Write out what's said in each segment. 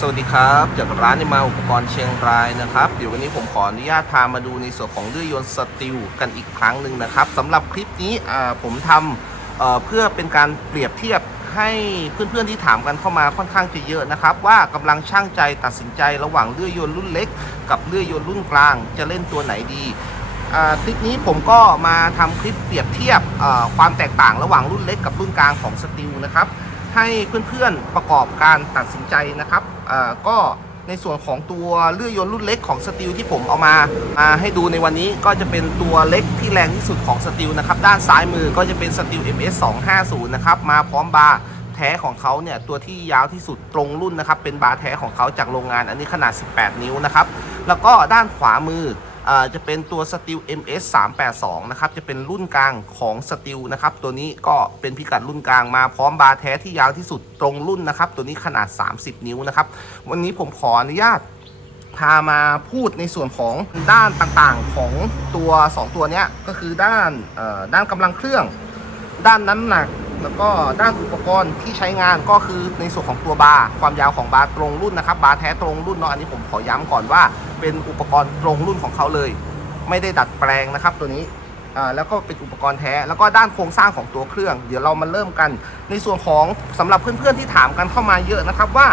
สวัสดีครับ จากร้านนิมาอุปกรณ์เชียงรายนะครับ เดี๋ยววันนี้ผมขออนุญาตพามาดูในส่วนของเลื่อยยนต์สตีลกันอีกครั้งหนึ่งนะครับสำหรับคลิปนี้ผมทำเเพื่อเป็นการเปรียบเทียบให้เพื่อนๆที่ถามกันเข้ามาค่อนข้างจะเยอะนะครับ ว่ากำลังช่างใจตัดสินใจระหว่างเลื่อยยนต์รุ่นเล็ก กับเลื่อยยนต์รุ่นกลาง จะเล่นตัวไหนดีคลิปนี้ผมก็มาทำคลิปเปรียบเทียบความแตกต่างระหว่างรุ่นเล็กกับรุ่นกลางของสตีลนะครับให้เพื่อนๆประกอบการตัดสินใจนะครับ อ่าก็ในส่วนของตัวเลื่อยยนต์รุ่นเล็กของสตีลที่ผมเอามามาให้ดูในวันนี้ก็จะเป็นตัวเล็กที่แรงที่สุดของสตีลนะครับด้านซ้ายมือก็จะเป็นสตีล MS 250นะครับมาพร้อมบาร์แท้ของเขาเนี่ยตัวที่ยาวที่สุดตรงรุ่นนะครับเป็นบาร์แท้ของเขาจากโรงงานอันนี้ขนาด 18 นิ้วนะครับแล้วก็ด้านขวามือ จะเป็นตัว Steel MS 382นะครับจะเป็นรุ่นกลางของ Steel นะครับตัวนี้ก็เป็นพิกัดรุ่นกลางมาพร้อมบาร์แท้ที่ยาวที่สุดตรงรุ่นนะครับตัวนี้ขนาด 30 นิ้วนะครับวันนี้ผมขออนุญาตพามาพูดในส่วนของด้านต่างๆของตัว 2 ตัวนี้ก็คือด้านด้านกำลังเครื่อง ด้านน้ำหนัก แล้วก็ด้านอุปกรณ์ที่ใช้งานก็คือในส่วนของตัวบาร์ความยาวของบาร์ตรงรุ่นนะครับบาร์แท้ตรงรุ่นเนาะอันนี้ผมขอย้ำก่อนว่า เป็นอุปกรณ์ตรงรุ่นของเขาเลย ไม่ได้ดัดแปลงนะครับ ตัวนี้แล้วก็เป็นอุปกรณ์แท้ แล้วก็ด้านโครงสร้างของตัวเครื่อง เดี๋ยวเรามาเริ่มกัน ในส่วนของสำหรับเพื่อนๆที่ถามกันเข้ามาเยอะนะครับว่า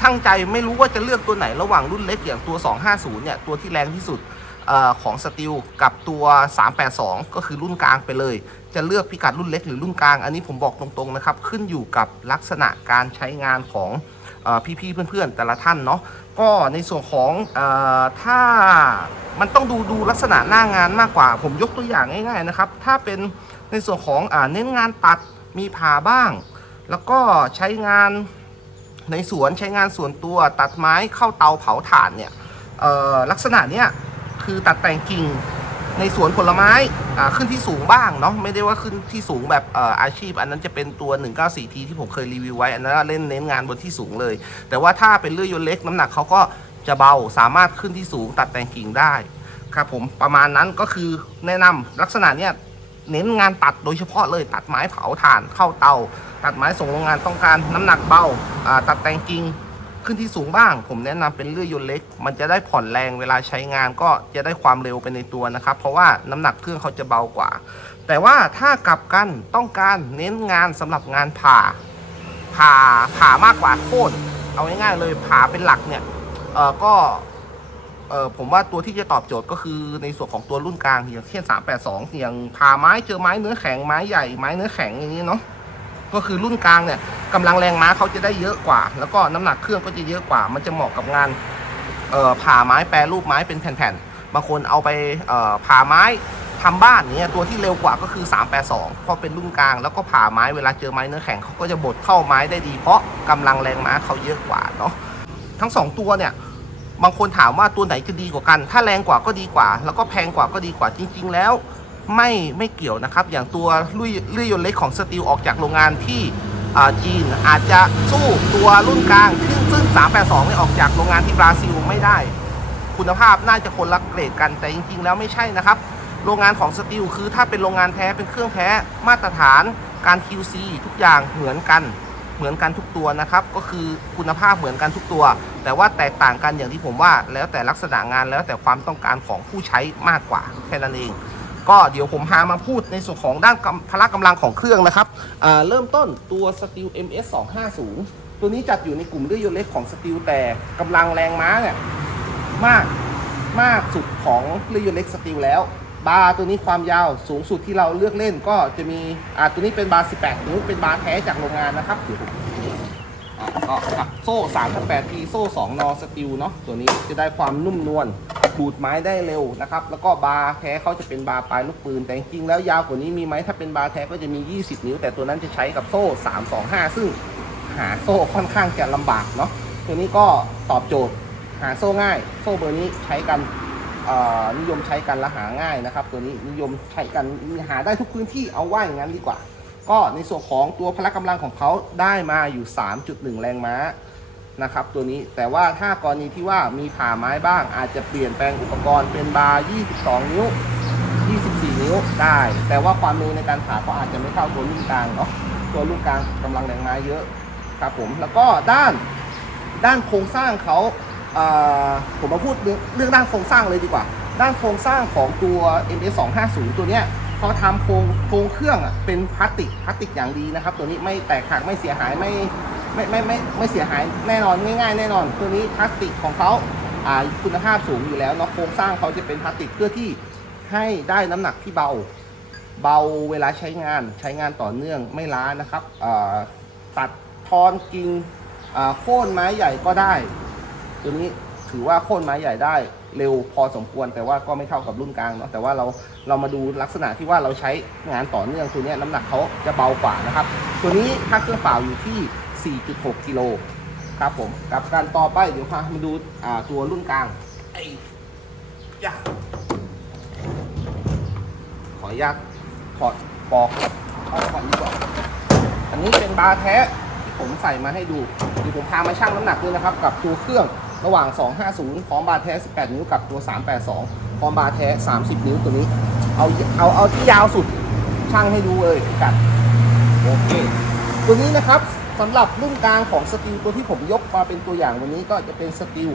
ช่างใจไม่รู้ว่าจะเลือกตัวไหนระหว่างรุ่นเล็กอย่างตัว 250 เนี่ย ตัวที่แรงที่สุดอของสตีลกับตัว 382 ก็คือรุ่นกลางไปเลย จะเลือกพิกัดรุ่นเล็กหรือรุ่นกลาง อันนี้ผมบอกตรงๆนะครับขึ้นอยู่กับลักษณะการใช้งานของอพี่ๆเพื่อนๆแต่ละท่านเนาะก็ในส่วนของอถ้ามันต้องดูดูลักษณะหน้างานมากกว่า ผมยกตัวอย่างง่ายๆนะครับ ถ้าเป็นในส่วนของอเน้นงานตัดมีผ่าบ้าง แล้วก็ใช้งานในสวนใช้งานส่วนตัวตัดไม้เข้าเตาเผาถ่านเนี่ยลักษณะเนี้ยคือตัดแต่งกิ่ง ในสวนผลไม้ขึ้นที่สูงบ้างเนาะไม่ได้ว่าขึ้นที่สูงแบบอาชีพ อันนั้นจะเป็นตัว 194T ที่ผมเคยรีวิวไว้ อันนั้นเล่นเน้นงานบนที่สูงเลย แต่ว่าถ้าเป็นเลื่อยยนต์เล็กน้ำหนักเขาก็จะเบาสามารถขึ้นที่สูงตัดแต่งกิ่งได้ครับผมประมาณนั้นก็คือแนะนำลักษณะเนี้ยเน้นงานตัดโดยเฉพาะเลยตัดไม้เผาถ่านเข้าเตา ตัดไม้ส่งโรงงานต้องการน้ำหนักเบาตัดแต่งกิ่ง ขึ้นที่สูงบ้าง ผมแนะนำเป็นเลื่อยยนต์เล็ก มันจะได้ผ่อนแรงเวลาใช้งานก็จะได้ความเร็วไปในตัวนะครับ เพราะว่าน้ำหนักเครื่องเขาจะเบากว่า แต่ว่าถ้ากลับกันต้องการเน้นงานสำหรับงานผ่าผ่าผ่ามากกว่าโค่นเอาง่ายๆเลยผ่าเป็นหลักเนี่ยเออก็เออผมว่าตัวที่จะตอบโจทย์ก็คือในส่วนของตัวรุ่นกลางอย่างเช่น382อย่างผ่าไม้เจอไม้เนื้อแข็งไม้ใหญ่ไม้เนื้อแข็งอย่างนี้เนาะ ก็คือรุ่นกลางเนี่ยกำลังแรงม้าเขาจะได้เยอะกว่า แล้วก็น้ำหนักเครื่องก็จะเยอะกว่า มันจะเหมาะกับงานผ่าไม้แปรรูปไม้เป็นแผ่นๆบางคนเอาไปผ่าไม้ทำบ้านเนี่ยตัวที่เร็วกว่าก็คือ 382 เพราะเป็นรุ่นกลางแล้วก็ผ่าไม้เวลาเจอไม้เนื้อแข็งเขาก็จะบดเข้าไม้ได้ดี เพราะกำลังแรงม้าเขาเยอะกว่าเนาะทั้งสองตัวเนี่ยบางคนถามว่าตัวไหนจะดีกว่ากัน ถ้าแรงกว่าก็ดีกว่า แล้วก็แพงกว่าก็ดีกว่าจริง ๆ แล้ว ไม่ไม่เกี่ยวนะครับ อย่างตัวลุยเลื่อยยนต์เล็กของสตีลออกจากโรงงานที่อ่าจีนอาจจะสู้ตัวรุ่นกลางซึ่งซึ่ง 382เนี่ออกจากโรงงานที่บราซิลไม่ได้ คุณภาพน่าจะคนละเกรดกันแต่จริง ๆ แล้วไม่ใช่นะครับ โรงงานของสตีลคือถ้าเป็นโรงงานแท้เป็นเครื่องแท้มาตรฐานการ QC ทุกอย่างเหมือนกันเหมือนกันทุกตัวนะครับ ก็คือคุณภาพเหมือนกันทุกตัว แต่ว่าแตกต่างกันอย่างที่ผมว่า แล้วแต่ลักษณะงานแล้วแต่ความต้องการของผู้ใช้มากกว่าแค่นั้นเอง ก็เดี๋ยวผมพามาพูดในส่วนของด้านพละกำลังของเครื่องนะครับเริ่มต้นตัว Steel MS 250ตัวนี้จัดอยู่ในกลุ่มเลื่อยนต์เล็กของ Steel แต่กำลังแรงม้าเนี่ยมากมากสุดของเลื่อยนต์เล็ก Steel แล้ว บาร์ตัวนี้ความยาวสูงสุดที่เราเลือกเล่นก็จะมีอ่าตัวนี้เป็นบาร์ 18นิ้วเป็นบาร์แท้จากโรงงานนะครับเดี๋ยวผมอ่าก็กับโซ่3 8ทีโซ่ 2 นอสติลเนาะตัวนี้จะได้ความนุ่มนวล บูดไม้ได้เร็วนะครับ แล้วก็บาร์แท้เขาจะเป็นบาร์ปลายลูกปืน แต่จริงแล้วยาวกว่านี้มีไหมถ้าเป็นบาร์แท้ก็จะมี 20 นิ้ว แต่ตัวนั้นจะใช้กับโซ่ 325 ซึ่งหาโซ่ค่อนข้างจะลำบากเนาะตัวนี้ก็ตอบโจทย์หาโซ่ง่าย โซ่เบอร์นี้ใช้กันนิยมใช้กันและหาง่ายนะครับ ตัวนี้นิยมใช้กันหาได้ทุกพื้นที่เอาว่าอย่างนั้นดีกว่า ก็ในส่วนของตัวพละกำลังของเขาได้มาอยู่ 3.1 แรงม้า นะครับตัวนี้แต่ว่าถ้ากรณีที่ว่ามีผ่าไม้บ้าง อาจจะเปลี่ยนแปลงอุปกรณ์เป็นบาร์ 22 นิ้ว 24 นิ้วได้ แต่ว่าความเร็วในการผ่าก็อาจจะไม่เท่าตัวรุ่นกลางเนาะตัวรุ่นกลางกำลังแรงม้าเยอะครับผมแล้วก็ด้านด้านโครงสร้างเขาเผมมาพูดเรื่องด้านโครงสร้างเลยดีกว่า ด้านโครงสร้างของตัว MS 250ตัวเนี้ยเขาทำโครงโครงเครื่องอะเป็นพลาสติกพลาสติกอย่างดีนะครับ ตัวนี้ไม่แตกหักไม่เสียหายไม่ ไม่ไม่ไม่ไม่เสียหายแน่นอนง่ายๆ แน่นอนตัวนี้พลาสติกของเขาอ่าคุณภาพสูงอยู่แล้วเนาะโครงสร้างเขาจะเป็นพลาสติกเพื่อที่ให้ได้น้ำหนักที่เบา เบาเวลาใช้งานใช้งานต่อเนื่องไม่ล้านะครับตัดทอนกิ่งโค่นไม้ใหญ่ก็ได้ ตัวนี้ถือว่าโค่นไม้ใหญ่ได้เร็วพอสมควรแต่ว่าก็ไม่เท่ากับรุ่นกลางเนาะแต่ว่าเราเรามาดูลักษณะที่ว่าเราใช้งานต่อเนื่องตัวนี้น้ำหนักเขาจะเบากว่านะครับ ตัวนี้ถ้าเครื่องเปล่าอยู่ที่ 4.6 กิโลครับผมกับการต่อไปเดี๋ยวพามาดูาตัวรุ่นกลางไอ้ยาขออนุญาตถอดปอกเอาก่อนดีกว่าอันนี้เป็นบาร์แท้ที่ผมใส่มาให้ดูเดี๋ยวผมพามาชั่งน้ำหนักด้วยนะครับ กับตัวเครื่องระหว่าง 250 พร้อมบาร์แท้ 18 นิ้วกับตัว 382 พร้อมบาร์แท้ 30 นิ้วตัวนี้ เอาเอาเอาที่ยาวสุดชั่งให้ดูเลยกัดโอเค ตัวนี้นะครับ สำหรับรุ่นกลางของสตีลตัวที่ผมยกมาเป็นตัวอย่างวันนี้ก็จะเป็นสตีล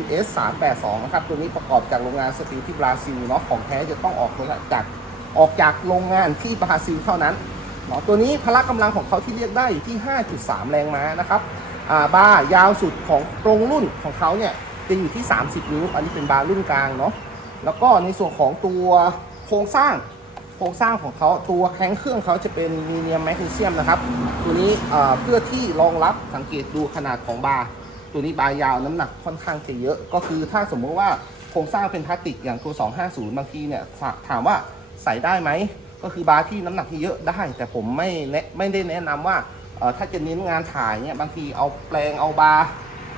MS 382นะครับ ตัวนี้ประกอบจากโรงงานสตีลที่บราซิลเนาะของแท้จะต้องออกจากออกจากโรงงานที่บราซิลเท่านั้นเนาะตัวนี้พละกำลังของเขาที่เรียกได้อยู่ที่ 5.3 แรงม้านะครับอ่าบาร์ยาวสุดของตรงรุ่นของเขาเนี่ยจะอยู่ที่ 30 นิ้ว อันนี้เป็นบาร์รุ่นกลางเนาะแล้วก็ในส่วนของตัวโครงสร้าง ครงสร้างของเขาตัวแข้งเครื่องเขาจะเป็นมีเนียมแมกนีเซียมนะครับ ตัวนี้เพื่อที่รองรับสังเกตดูขนาดของบาร์ตัวนี้บาร์ยาวน้ำหนักค่อนข้างจะเยอะ ก็คือถ้าสมมติว่าโครงสร้างเป็นพลาสติกอย่างตัว 250 บางทีเนี่ยถามว่าใส่ได้ไหม ก็คือบาร์ที่น้ำหนักที่เยอะได้ แต่ผมไม่แนะไม่ได้แนะนำว่าถ้าจะเน้นงานถ่ายเนี่ยบางทีเอาแปลงเอาบาร์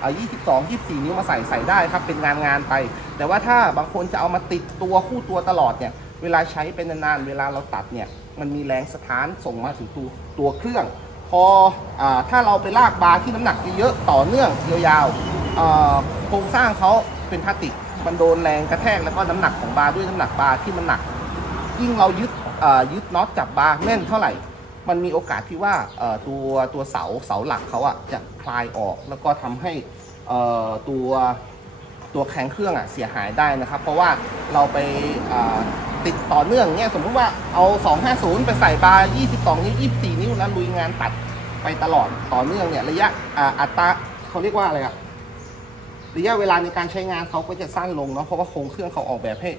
อ่อ22 24 นิ้วมาใส่ใส่ได้ครับเป็นงานงานไป แต่ว่าถ้าบางคนจะเอามาติดตัวคู่ตัวตลอดเนี่ย เวลาใช้เป็นนานๆ เวลาเราตัดเนี่ย มันมีแรงสะท้านส่งมาถึงตัวตัวเครื่อง พออถ้าเราไปลากบาร์ที่น้ำหนักเยอะต่อเนื่องยาวๆโครงสร้างเขาเป็นพลาสติก มันโดนแรงกระแทกแล้วก็น้ำหนักของบาร์ด้วยน้ำหนักบาร์ที่มันหนัก ยิ่งเรายึดยึดน็อตจับบาร์แน่นเท่าไหร่ มันมีโอกาสที่ว่าตัวตัวเสาเสาหลักเขาอะจะคลายออกแล้วก็ทำให้ตัวตัวแข็งเครื่องอะเสียหายได้นะครับ เพราะว่าเราไป ติดต่อเนื่องเนี่ยสมมติว่าเอา 250 ไปใส่บาร์ 22 นิ้ว 24 นิ้วแล้วลุยงานตัดไปตลอดต่อเนื่องเนี่ยระยะอัตราเขาเรียกว่าอะไรอะระยะเวลาในการใช้งานเขาก็จะสั้นลงเนาะเพราะว่าโครงเครื่องเขาออกแบบให้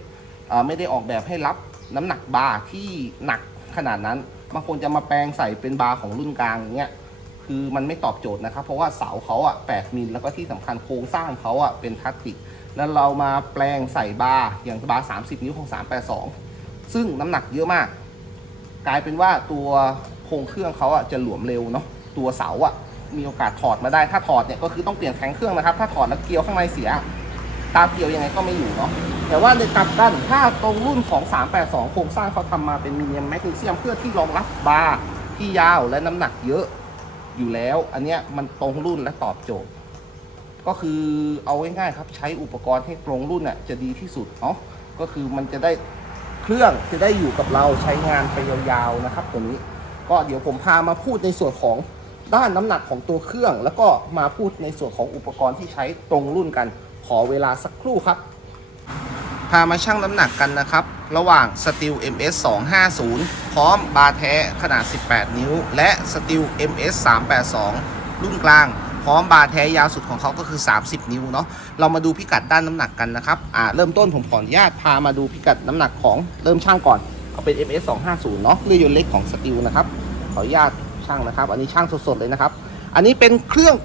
อ่าไม่ได้ออกแบบให้รับน้ำหนักบาร์ที่หนักขนาดนั้นบางคนจะมาแปลงใส่เป็นบาร์ของรุ่นกลางอย่างเงี้ยคือมันไม่ตอบโจทย์นะครับ เพราะว่าเสาเขาอะ8มิลแล้วก็ที่สำคัญโครงสร้างเขาอะเป็นพลาสติก แล้วเรามาแปลงใส่บาร์อย่างบาร์30 นิ้วของ 382 ซึ่งน้ำหนักเยอะมาก กลายเป็นว่าตัวโครงเครื่องเขาอะจะหลวมเร็วเนาะตัวเสาอะมีโอกาสถอดมาได้ถ้าถอดเนี่ยก็คือต้องเปลี่ยนแข้งเครื่องนะครับ ถ้าถอดแล้วเกลียวข้างในเสีย ตามเกลียวยังไงก็ไม่อยู่เนาะแต่ว่าในกลับกันถ้าตรงรุ่นของ 382 โครงสร้างเขาทำมาเป็นมีเนียมแมกนีเซียมเพื่อที่รองรับบาร์ที่ยาวและน้ำหนักเยอะอยู่แล้ว อันเนี้ยมันตรงรุ่นและตอบโจทย์ ก็คือเอาง่ายๆครับใช้อุปกรณ์ให้ตรงรุ่นน่ะจะดีที่สุดเนาะก็คือมันจะได้เครื่องจะได้อยู่กับเราใช้งานไปยาวๆนะครับตัวนี้ก็เดี๋ยวผมพามาพูดในส่วนของด้านน้ำหนักของตัวเครื่อง แล้วก็มาพูดในส่วนของอุปกรณ์ที่ใช้ตรงรุ่นกัน ขอเวลาสักครู่ครับ พามาชั่งน้ำหนักกันนะครับ ระหว่าง Steel MS 250 พร้อมบาร์แท้ขนาด 18 นิ้ว และ Steel MS 382 รุ่นกลาง พร้อมบาร์แท้ยาวสุดของเขาก็คือ 30 นิ้วเนาะเรามาดูพิกัดด้านน้ำหนักกันนะครับอ่าเริ่มต้นผมขออนุญาตพามาดูพิกัดน้ำหนักของเริ่มช่างก่อนเอาเป็น MS 250เนาะเรือยนต์เล็กของ Steel นะครับขออนุญาตช่างนะครับ อันนี้ช่างสดๆเลยนะครับ อันนี้เป็นเครื่อง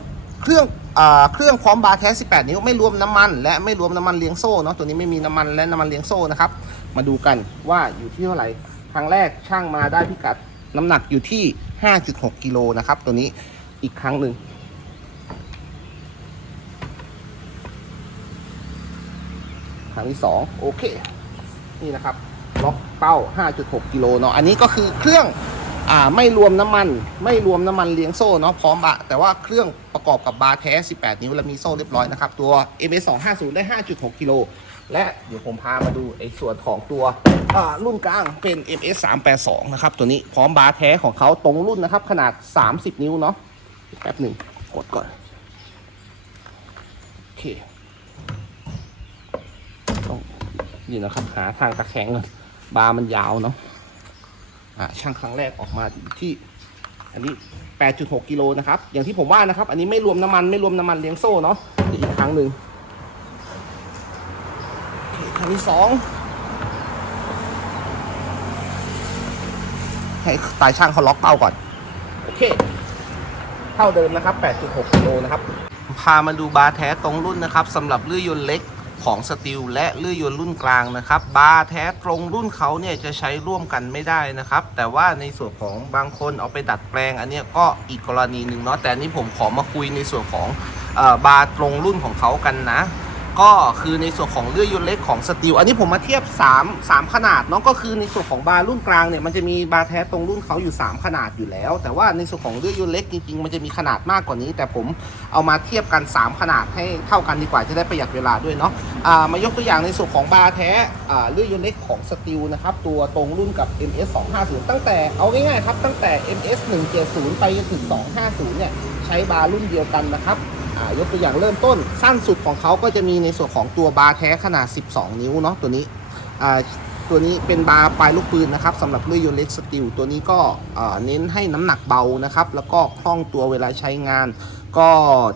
เครื่องอ่าเครื่องพร้อมบาร์แท้ 18 นิ้วไม่รวมน้ำมัน และไม่รวมน้ำมันเลี้ยงโซ่เนาะตัวนี้ไม่มีน้ำมันและน้ำมันเลี้ยงโซ่นะครับ มาดูกันว่าอยู่ที่เท่าไหร่ครั้งแรกช่างมาได้พิกัดน้ำหนักอยู่ที่ 5.6 กิโลนะครับ ตัวนี้อีกครั้งหนึ่ง ครั้งที่ 2 โอเค นี่นะครับ ล็อกเป้า 5.6 กิโลเนาะอันนี้ก็คือเครื่องอ่าไม่รวมน้ำมัน ไม่รวมน้ำมันเลี้ยงโซ่เนาะพร้อมบะแต่ว่าเครื่องประกอบกับบาร์แท้ 18 นิ้ว และมีโซ่เรียบร้อยนะครับ ตัว MS 250ได้ 5.6 กิโลและเดี๋ยวผมพามาดูไอ้ส่วนของตัวอ่ารุ่นกลางเป็น MS 382นะครับ ตัวนี้พร้อมบาร์แท้ของเขาตรงรุ่นนะครับ ขนาด 30 นิ้วเนาะแป๊บหนึ่งกดก่อน เคต้อง นี่นะครับ หาทางตะแคงก่อนบาร์มันยาวเนาะอ่าช่างครั้งแรกออกมาที่ อันนี้ 8.6 กิโลนะครับ อย่างที่ผมว่านะครับ อันนี้ไม่รวมน้ำมันไม่รวมน้ำมันเลี้ยงโซ่เนาะอีกครั้งหนึ่งครั้งที่สองให้ตายช่างเขาล็อกเป้าก่อน โอเค เท่าเดิมนะครับ 8.6 กิโลนะครับ พามาดูบาร์แท้ตรงรุ่นนะครับสำหรับเลื่อยยนต์เล็ก ของสติลและเลื่อยยนต์รุ่นกลางนะครับ บาร์แท้ตรงรุ่นเขาเนี่ยจะใช้ร่วมกันไม่ได้นะครับ แต่ว่าในส่วนของบางคนเอาไปดัดแปลงอันนี้ก็อีกกรณีหนึ่งเนาะแต่นี้ผมขอมาคุยในส่วนของอบาร์ตรงรุ่นของเขากันนะ ก็คือในส่วนของเลื่อยยนต์เล็กของสตีลอันนี้ผมมาเทียบ 3 3 ขนาดเนาะก็คือในส่วนของบาร์รุ่นกลางเนี่ยมันจะมีบาร์แท้ตรงรุ่นเขาอยู่ 3 ขนาดอยู่แล้ว แต่ว่าในส่วนของเลื่อยยนต์เล็กจริงๆ มันจะมีขนาดมากกว่านี้ แต่ผมเอามาเทียบกัน 3 ขนาดให้เท่ากันดีกว่าจะได้ประหยัดเวลาด้วยเนาะอ่ามายกตัวอย่างในส่วนของบาร์แท้อ่าเลื่อยยนต์เล็กของสตีลนะครับตัวตรงรุ่นกับ MS 250ตั้งแต่เอาง่ายๆครับตั้งแต่ MS 170ไปจนถึง250เนี่ยใช้บาร์รุ่นเดียวกันนะครับ ยกตัวอย่างเริ่มต้นสั้นสุดของเขาก็จะมีในส่วนของตัวบาร์แท้ขนาด 12 นิ้วเนาะตัวนี้ตัวนี้เป็นบาร์ปลายลูกปืนนะครับสำหรับเลื่อยยนต์เล็กสตีลตัวนี้ก็เน้นให้น้ำหนักเบานะครับ แล้วก็คล่องตัวเวลาใช้งาน ก็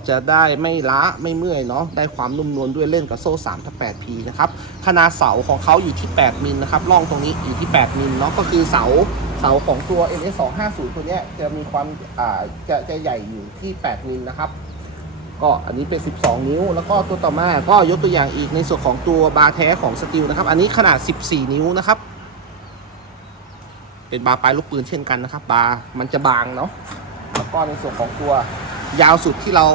จะได้ไม่ล้าไม่เมื่อยเนาะได้ความนุ่มนวลด้วยเล่นกับโซ่3ถ้า 8P นะครับขนาดเสาของเขาอยู่ที่ 8 มิลนะครับร่องตรงนี้อยู่ที่ 8 มิลเนาะก็คือเสาเสาของตัว NS 250ตัวเนี้ยจะมีความจะจะใหญ่อยู่ที่ 8 มิลนะครับ ก็อันนี้เป็น 12 นิ้ว แล้วก็ตัวต่อมาก็ยกตัวอย่างอีกในส่วนของตัวบาร์แท้ของสตีลนะครับ อันนี้ขนาด 14 นิ้วนะครับ เป็นบาร์ปลายลูกปืนเช่นกันนะครับ บาร์มันจะบางเนาะ แล้วก็ในส่วนของตัวยาวสุดที่เรา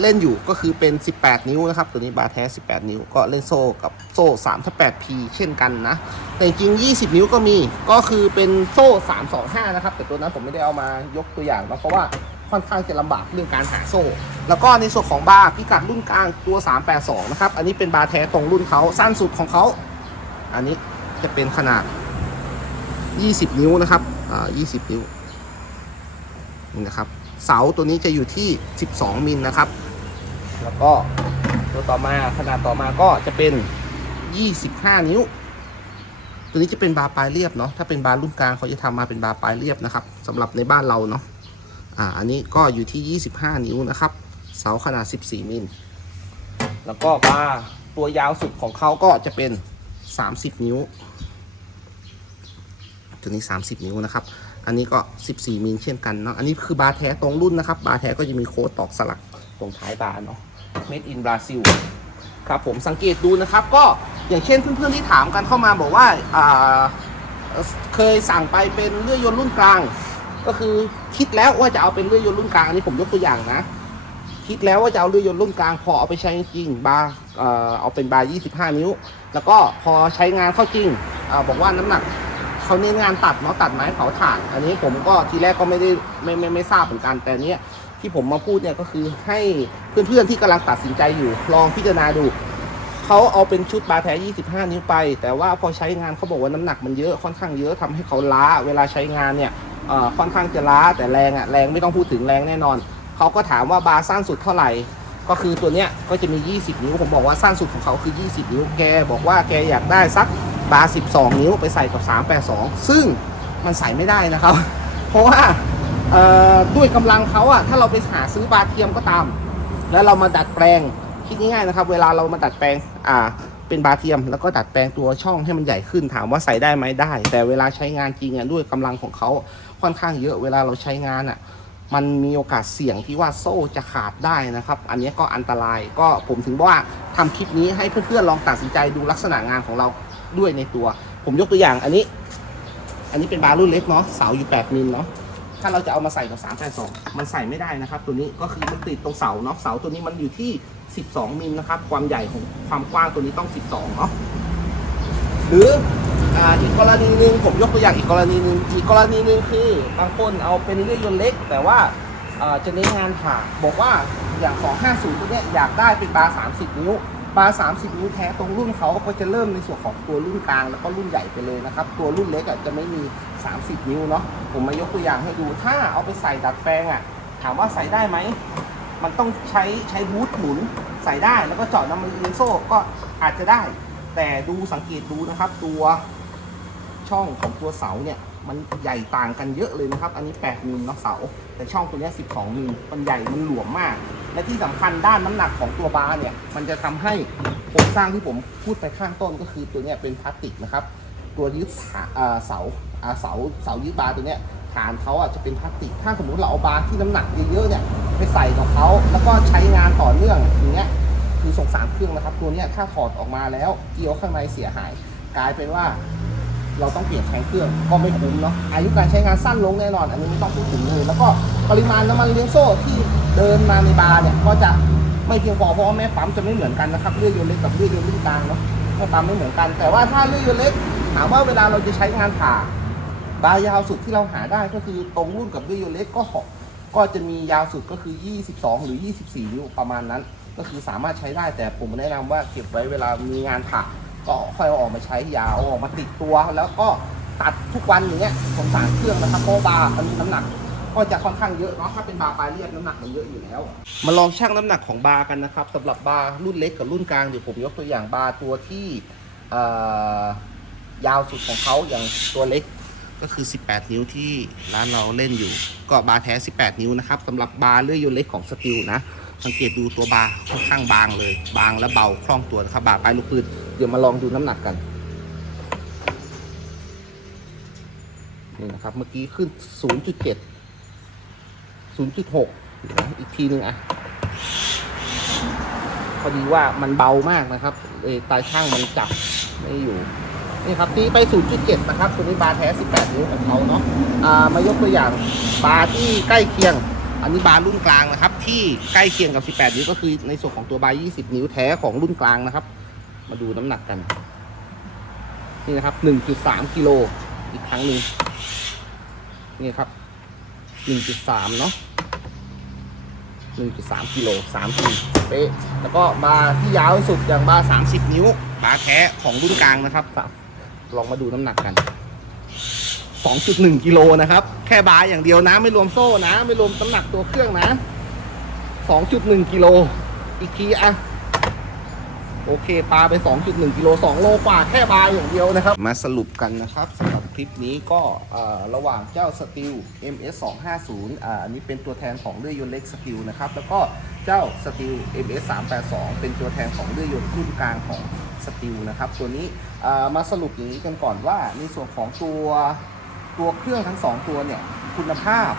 เล่นอยู่ก็คือเป็น 18 นิ้วนะครับ ตัวนี้บาร์แท้ 18 นิ้ว ก็เล่นโซ่กับโซ่3ถ้า 8P เช่นกันนะ แต่จริง 20 นิ้วก็มี ก็คือเป็นโซ่ 325 นะครับ แต่ตัวนั้นผมไม่ได้เอามายกตัวอย่างนะเพราะว่า ค่อนข้างจะลำบากเรื่องการหาโซ่ แล้วก็ในส่วนของบาร์พิกัดรุ่นกลางตัว 382 นะครับ อันนี้เป็นบาร์แท้ตรงรุ่นเขาสั้นสุดของเขา อันนี้จะเป็นขนาด 20 นิ้วนะครับอ่า20 นิ้ว นี่นะครับ เสาตัวนี้จะอยู่ที่ 12 มิลนะครับ แล้วก็ตัวต่อมาขนาดต่อมาก็จะเป็น 25 นิ้วตัวนี้จะเป็นบาร์ปลายเรียบเนาะ ถ้าเป็นบาร์รุ่นกลางเขาจะทำมาเป็นบาร์ปลายเรียบนะครับสำหรับในบ้านเราเนาะ อ่าอันนี้ก็อยู่ที่ 25 นิ้วนะครับ เสาขนาด 14 มิล แล้วก็บาร์ตัวยาวสุดของเขาก็จะเป็น 30 นิ้ว ตัวนี้ 30 นิ้วนะครับ อันนี้ก็ 14 มิลเช่นกันเนาะ อันนี้คือบาร์แท้ตรงรุ่นนะครับ บาร์แท้ก็จะมีโค้ดตอกสลักตรงท้ายบาร์เนาะ made in Brazil ครับผมสังเกตดูนะครับก็อย่างเช่นเพื่อนๆที่ถามกันเข้ามาบอกว่าาเอ่อเคยสั่งไปเป็นเลื่อยยนต์รุ่นกลาง ก็คือคิดแล้วว่าจะเอาเป็นเลื่อยยนต์รุ่นกลางอันนี้ผมยกตัวอย่างนะ คิดแล้วว่าจะเอาเลื่อยยนต์รุ่นกลาง พอเอาไปใช้จริงบาร์เอาเป็นบาร์25 นิ้ว แล้วก็พอใช้งานเข้าจริงอบอกว่าน้ำหนักเขาเน้นงานตัดเนาะตัดไม้เผาถ่าน อันนี้ผมก็ทีแรกก็ไม่ได้ไม่ไม่ไม่ทราบเหมือนกันแต่เนี้ยที่ผมมาพูดเนี่ยก็คือให้เพื่อนๆที่กำลังตัดสินใจอยู่ลองพิจารณาดูเขาเอาเป็นชุดบาร์แท้ 25 นิ้วไป แต่ว่าพอใช้งานเขาบอกว่าน้ำหนักมันเยอะค่อนข้างเยอะทำให้เขาล้า เวลาใช้งานเนี่ย ค่อนข้างจะล้าแต่แรงอะแรงไม่ต้องพูดถึงแรงแน่นอน เขาก็ถามว่าบาร์สั้นสุดเท่าไหร่ ก็คือตัวเนี้ยก็จะมี 20 นิ้วผมบอกว่าสั้นสุดของเขาคือ 20 นิ้วแกบอกว่าแกอยากได้สักบาร์12 นิ้วไปใส่กับ 382 ซึ่งมันใส่ไม่ได้นะครับ เพราะว่าด้วยกำลังเขาอะถ้าเราไปหาซื้อบาร์เทียมก็ตาม แล้วเรามาดัดแปลงคิดง่ายๆนะครับ เวลาเรามาดัดแปลงอ่า เป็นบาร์เทียม แล้วก็ดัดแปลงตัวช่องให้มันใหญ่ขึ้นถามว่าใส่ได้ไหมได้ แต่เวลาใช้งานจริงอะด้วยกำลังของเขาค่อนข้างเยอะเวลาเราใช้งานอะมันมีโอกาสเสี่ยงที่ว่าโซ่จะขาดได้นะครับ อันนี้ก็อันตรายก็ผมถึงบอกว่าทำคลิปนี้ให้เพื่อนๆลองตัดสินใจดูลักษณะงานของเราด้วยในตัว ผมยกตัวอย่างอันนี้ อันนี้เป็นบาร์รุ่นเล็กเนาะเสาอยู่ 8มิลเนาะถ้าเราจะเอามาใส่กับ382มันใส่ไม่ได้นะครับ ตัวนี้ก็คือมันติดตรงเสาเนาะเสาตัวนี้มันอยู่ที่ 12 มิลนะครับ ความใหญ่ของความกว้างตัวนี้ต้อง 12 เนาะหรืออ่าอีกกรณีหนึ่งผมยกตัวอย่างอีกกรณีหนึ่งอีกกรณีหนึ่งคือบางคนเอาเป็นเลื่อยยนต์เล็ก แต่ว่าอ่าจะเน้นงานผ่าบอกว่าอย่าง 250 ตัวเนี้ยอยากได้เป็นบาร์30 นิ้วบาร์30 นิ้วแท้ตรงรุ่นเขาก็จะเริ่มในส่วนของตัวรุ่นกลางแล้วก็รุ่นใหญ่ไปเลยนะครับ ตัวรุ่นเล็กอะจะไม่มี 30 นิ้วเนาะผมมายกตัวอย่างให้ดูถ้าเอาไปใส่ดัดแปลงอะถามว่าใส่ได้ไหม มันต้องใช้ใช้บูทหมุนใส่ได้แล้วก็เจาะน้ำมันเลนโซ่ก็อาจจะได้ แต่ดูสังเกตดูนะครับ ตัวช่องของตัวเสาเนี่ยมันใหญ่ต่างกันเยอะเลยนะครับ อันนี้8มิลเนาะเสา แต่ช่องตัวเนี้ย12มิลมันใหญ่มันหลวมมาก และที่สำคัญด้านน้ำหนักของตัวบาร์เนี่ยมันจะทำให้โครงสร้างที่ผมพูดไปข้างต้นก็คือตัวเนี้ยเป็นพลาสติกนะครับ ตัวยึดเสาอ่าเสาเสายึดบาร์ตัวเนี้ย ฐานเขาอะจะเป็นพลาสติก ถ้าสมมติเราเอาบาร์ที่น้ำหนักเยอะๆเนี่ยไปใส่กับเขาแล้วก็ใช้งานต่อเนื่องอย่างเงี้ยคือส่งสารเครื่องนะครับ ตัวเนี้ยถ้าถอดออกมาแล้วเกลียวข้างในเสียหาย กลายเป็นว่า เราต้องเปลี่ยนแทงเครื่องก็ไม่คุ้มเนาะอายุการใช้งานสั้นลงแน่นอน อันนี้ไม่ต้องพูดถึงเลยแล้วก็ปริมาณน้ำมันเลี้ยงโซ่ที่เดินมาในบาร์เนี่ยก็จะไม่เพียงพอเพราะว่าแม่ปั๊มจะไม่เหมือนกันนะครับเลื่อยยนต์เล็กกับเลื่อยยนต์รุ่นกลางเนาะแม่ปั๊มไม่เหมือนกัน แต่ว่าถ้าเลื่อยยนต์เล็กถามว่าเวลาเราจะใช้งานผ่า บายาวสุดที่เราหาได้ก็คือตรงรุ่นกับเลื่อยยนเล็กก็หกก็จะมียาวสุดก็คือ 22 หรือ 24 นิ้วประมาณนั้น ก็คือสามารถใช้ได้แต่ผมแนะนำว่าเก็บไว้เวลามีงานผ่าก็ค่อยเอาออกมาใช้ยาวออกมาติดตัว แล้วก็ตัดทุกวันอย่างเงี้ยสงสารเครื่องนะครับเพราะบาร์มันมีน้ำหนัก ก็จะค่อนข้างเยอะเนาะถ้าเป็นบาร์ปลายเรียบน้ำหนักมันเยอะอยู่แล้ว มาลองชั่งน้ำหนักของบาร์กันนะครับสำหรับบาร์รุ่นเล็กกับรุ่นกลางเดี๋ยวผมยกตัวอย่างบาร์ตัวที่ยาวสุดของเขาอย่างตัวเล็ก ก็คือ 18 นิ้วที่ร้านเราเล่นอยู่ ก็บาร์แท้ 18 นิ้วนะครับสำหรับบาร์เลื่อยยนเล็กของสติลนะ สังเกตดูตัวบาร์ค่อนข้างบางเลย บางและเบาคล่องตัวนะครับบาร์ปลายลูกปืนเดี๋ยวมาลองดูน้ำหนักกันนี่นะครับเมื่อกี้ขึ้น 0.7 0.6 อีกทีนึงอะพอดีว่ามันเบามากนะครับเลยตายช่างมันจับไม่อยู่ นี่ครับตีไป 0.7 นะครับตัวนี้บาร์แท้ 18 นิ้วของเขาเนาะมายกตัวอย่างบาร์ที่ใกล้เคียง อันนี้บาร์รุ่นกลางนะครับ ที่ใกล้เคียงกับ 18 นิ้วก็คือในส่วนของตัวบาร์ 20 นิ้วแท้ของรุ่นกลางนะครับ มาดูน้ำหนักกัน นี่นะครับ 1.3 กิโลอีกครั้งหนึ่งนี่ครับ 1.3 เนาะ1.3กิโล3ทีเป๊ะแล้วก็บาร์ที่ยาวสุดอย่างบาร์30 นิ้ว บาร์แท้ของรุ่นกลางนะครับสาม ลองมาดูน้ำหนักกัน 2.1 กิโลนะครับ แค่บาร์อย่างเดียวนะ ไม่รวมโซ่นะ ไม่รวมน้ำหนักตัวเครื่องนะ 2.1 กิโลอีกทีอะโอเคปลาไป 2.1 กิโล2โลกว่าแค่บาร์อย่างเดียวนะครับ มาสรุปกันนะครับสำหรับ คลิปนี้ก็ระหว่างเจ้าสติล MS 250อ่าอันนี้เป็นตัวแทนของเลื่อยยนต์เล็กสติลนะครับ แล้วก็เจ้าสติล MS 382เป็นตัวแทนของเลื่อยยนต์รุ่นกลางของสติลนะครับ ตัวนี้มาสรุปอย่างนี้กันก่อนว่าในส่วนของตัวตัวเครื่องทั้งสองตัวเนี่ยคุณภาพ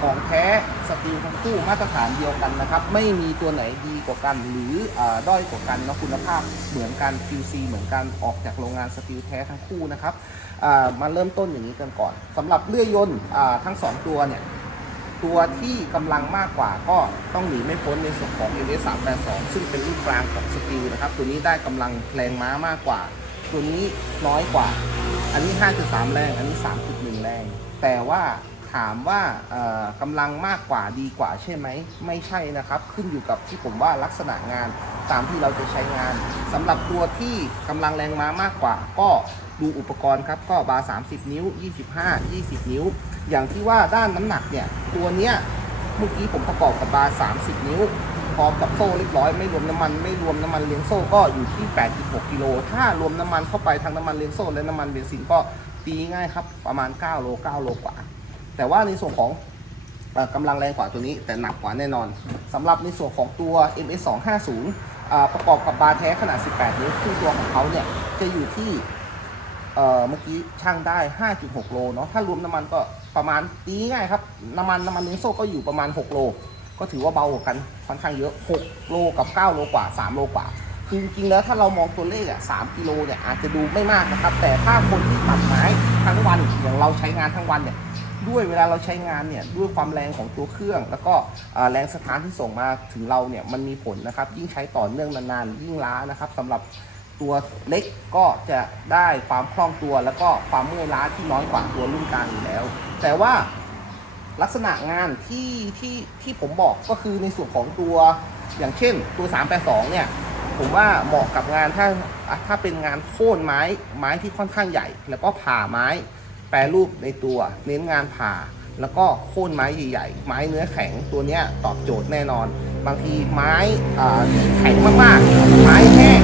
ของแท้สตีลทั้งคู่มาตรฐานเดียวกันนะครับ ไม่มีตัวไหนดีกว่ากันหรืออด้อยกว่ากันนะคุณภาพเหมือนกัน QC เหมือนกันออกจากโรงงานสตีลแท้ทั้งคู่นะครับมาเริ่มต้นอย่างนี้กันก่อนสำหรับเลื่อยยนต์ทั้งสองตัวเนี่ยตัวที่กำลังมากกว่าก็ต้องหนีไม่พ้นในส่วนของ MS 382ซึ่งเป็นรุ่นกลางของสตีลนะครับ ตัวนี้ได้กำลังแรงม้ามากกว่า ตัวนี้น้อยกว่า อันนี้ 5.3 แรง อันนี้ 3.1 แรง แต่ว่า ถามว่าเอ่อกำลังมากกว่าดีกว่าใช่ไหม ไม่ใช่นะครับ ขึ้นอยู่กับที่ผมว่าลักษณะงานตามที่เราจะใช้งานสำหรับตัวที่กำลังแรงม้ามากกว่า ก็ดูอุปกรณ์ครับ ก็บาร์30 นิ้ว 25 20 นิ้ว อย่างที่ว่าด้านน้ำหนักเนี่ย ตัวเนี้ยเมื่อกี้ผมประกอบกับบาร์30 นิ้วพร้อมกับโซ่เรียบร้อยไม่รวมน้ำมันไม่รวมน้ำมันเลี้ยงโซ่ก็อยู่ที่ 8.6 กิโล ถ้ารวมน้ำมันเข้าไปทั้งน้ำมันเลี้ยงโซ่และน้ำมันเบนซินก็ตีง่ายครับ ประมาณ 9 โล 9 โลกว่า แต่ว่าในส่วนของกำลังแรงกว่าตัวนี้ แต่หนักกว่าแน่นอนสำหรับในส่วนของตัว MS 250อ่าประกอบกับบาร์แท้ขนาด 18 นิ้วซึ่งตัวของเขาเนี่ยจะอยู่ที่เมื่อกี้ช่างได้ 5.6 โลเนาะถ้ารวมน้ำมันก็ประมาณตีง่ายครับ น้ำมันน้ำมันเลี้ยงโซ่ก็อยู่ประมาณ 6 โล ก็ถือว่าเบากว่ากันค่อนข้างเยอะ 6 โลกับ 9 โลกว่า 3 โลกว่าคือจริงๆแล้วถ้าเรามองตัวเลขอะ3กิโลเนี่ยอาจจะดูไม่มากนะครับ แต่ถ้าคนที่ตัดไม้ทั้งวันอย่างเราใช้งานทั้งวันเนี่ย ด้วยเวลาเราใช้งานเนี่ยด้วยความแรงของตัวเครื่อง แล้วก็แรงสถานที่ส่งมาถึงเราเนี่ยมันมีผลนะครับ ยิ่งใช้ต่อเนื่องนานๆ ยิ่งล้านะครับสำหรับตัวเล็กก็จะได้ความคล่องตัว แล้วก็ความเมื่อยล้าที่น้อยกว่าตัวรุ่นกลางอยู่แล้ว แต่ว่าลักษณะงานที่ที่ที่ผมบอกก็คือในส่วนของตัวอย่างเช่นตัว 382 เนี่ยผมว่าเหมาะกับงานถ้าถ้าเป็นงานโค่นไม้ไม้ที่ค่อนข้างใหญ่ แล้วก็ผ่าไม้ แปรรูปในตัวเน้นงานผ่า แล้วก็โค่นไม้ใหญ่ๆ ไม้เนื้อแข็งตัวเนี้ยตอบโจทย์แน่นอน บางทีไม้แข็งมากๆ ไม้แห้ง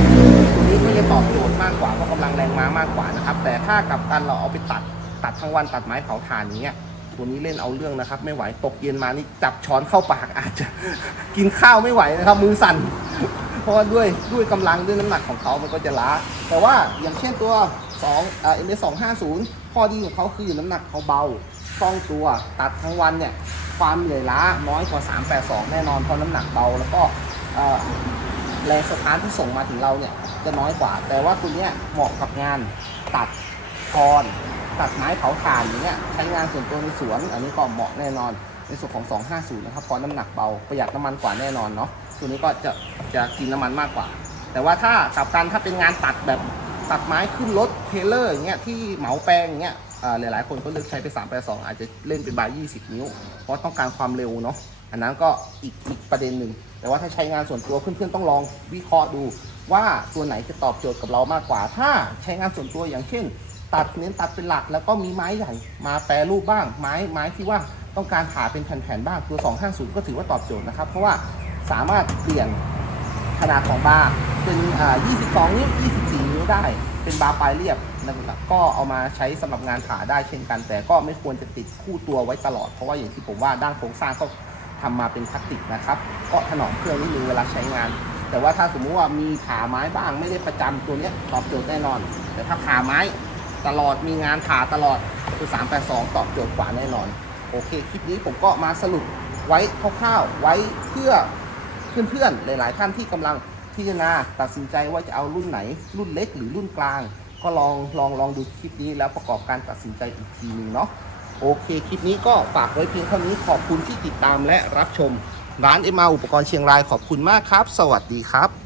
ตัวนี้ก็จะตอบโจทย์มากกว่าเพราะกำลังแรงม้ามากกว่านะครับ แต่ถ้ากับกันเราเอาไปตัดตัดทั้งวันตัดไม้เผาถ่านอย่างเงี้ยตัวนี้เล่นเอาเรื่องนะครับ ไม่ไหวตกเย็นมานี่จับช้อนเข้าปากอาจจะกินข้าวไม่ไหวนะครับ มือสั่นเพราะว่าด้วยด้วยกำลังด้วยน้ำหนักของเขามันก็จะล้า แต่ว่าอย่างเช่นตัว2อ่า MS 250 ข้อดีของเขาคือน้ำหนักเขาเบาคล่องตัวตัดทั้งวันเนี่ยความเหนื่อยล้าน้อยกว่า 382 แน่นอนเพราะน้ำหนักเบาแล้วก็แรงสถานที่ส่งมาถึงเราเนี่ยจะน้อยกว่า แต่ว่าตัวเนี้ยเหมาะกับงานตัดทอนตัดไม้เผาถ่านอย่างเงี้ยใช้งานส่วนตัวในสวน อันนี้ก็เหมาะแน่นอนในส่วนของ 250 นะครับเพราะน้ำหนักเบาประหยัดน้ำมันกว่าแน่นอนเนาะตัวนี้ก็จะจะกินน้ำมันมากกว่า แต่ว่าถ้ากับกันถ้าเป็นงานตัดแบบ ตัดไม้ขึ้นรถเทเลอร์อย่างเงี้ยที่เหมาแปลงอย่างเงี้ยอ่าหลายๆคนก็เลือกใช้ไป3ไป2อาจจะเล่นเป็นบาย 20 นิ้ว เพราะต้องการความเร็วเนาะอันนั้นก็อีกอีกประเด็นหนึ่ง แต่ว่าถ้าใช้งานส่วนตัวเพื่อนๆต้องลองวิเคราะห์ดูว่าตัวไหนจะตอบโจทย์กับเรามากกว่า ถ้าใช้งานส่วนตัวอย่างเช่น ตัดเน้นตัดเป็นหลัก แล้วก็มีไม้ใหญ่มาแปรรูปบ้าง ไม้ไม้ที่ว่าต้องการผ่าเป็นแผ่นๆบ้างตัว 250 ก็ถือว่าตอบโจทย์นะครับ เพราะว่าสามารถเปลี่ยนขนาดของบาร์เป็นอ่า22 นิ้ว24นิ้ วได้ เป็นบาร์ปลายเรียบนะครับก็เอามาใช้สำหรับงานผ่าได้เช่นกัน แต่ก็ไม่ควรจะติดคู่ตัวไว้ตลอด เพราะว่าอย่างที่ผมว่าด้านโครงสร้างเขาทำมาเป็นพลาสติกนะครับ ก็ถนอมเครื่องนิดนึงเวลาใช้งาน แต่ว่าถ้าสมมุติว่ามีผ่าไม้บ้างไม่ได้ประจำตัวนี้ตอบโจทย์แน่นอน แต่ถ้าผ่าไม้ตลอดมีงานผ่าตลอดคือ382 ตอบโจทย์กว่าแน่นอน โอเค คลิปนี้ผมก็มาสรุปไว้คร่าวๆไว้เพื่อเพื่อนๆหลาย ๆ ท่านที่กำลัง พิจารณาตัดสินใจว่าจะเอารุ่นไหน รุ่นเล็กหรือรุ่นกลาง ก็ลองลองลองดูคลิปนี้แล้วประกอบการตัดสินใจอีกทีหนึงเนาะโอเค คลิปนี้ก็ฝากไว้เพียงเท่านี้ขอบคุณที่ติดตามและรับชม ร้านเอ็มอาอุปกรณ์เชียงรายขอบคุณมากครับ สวัสดีครับ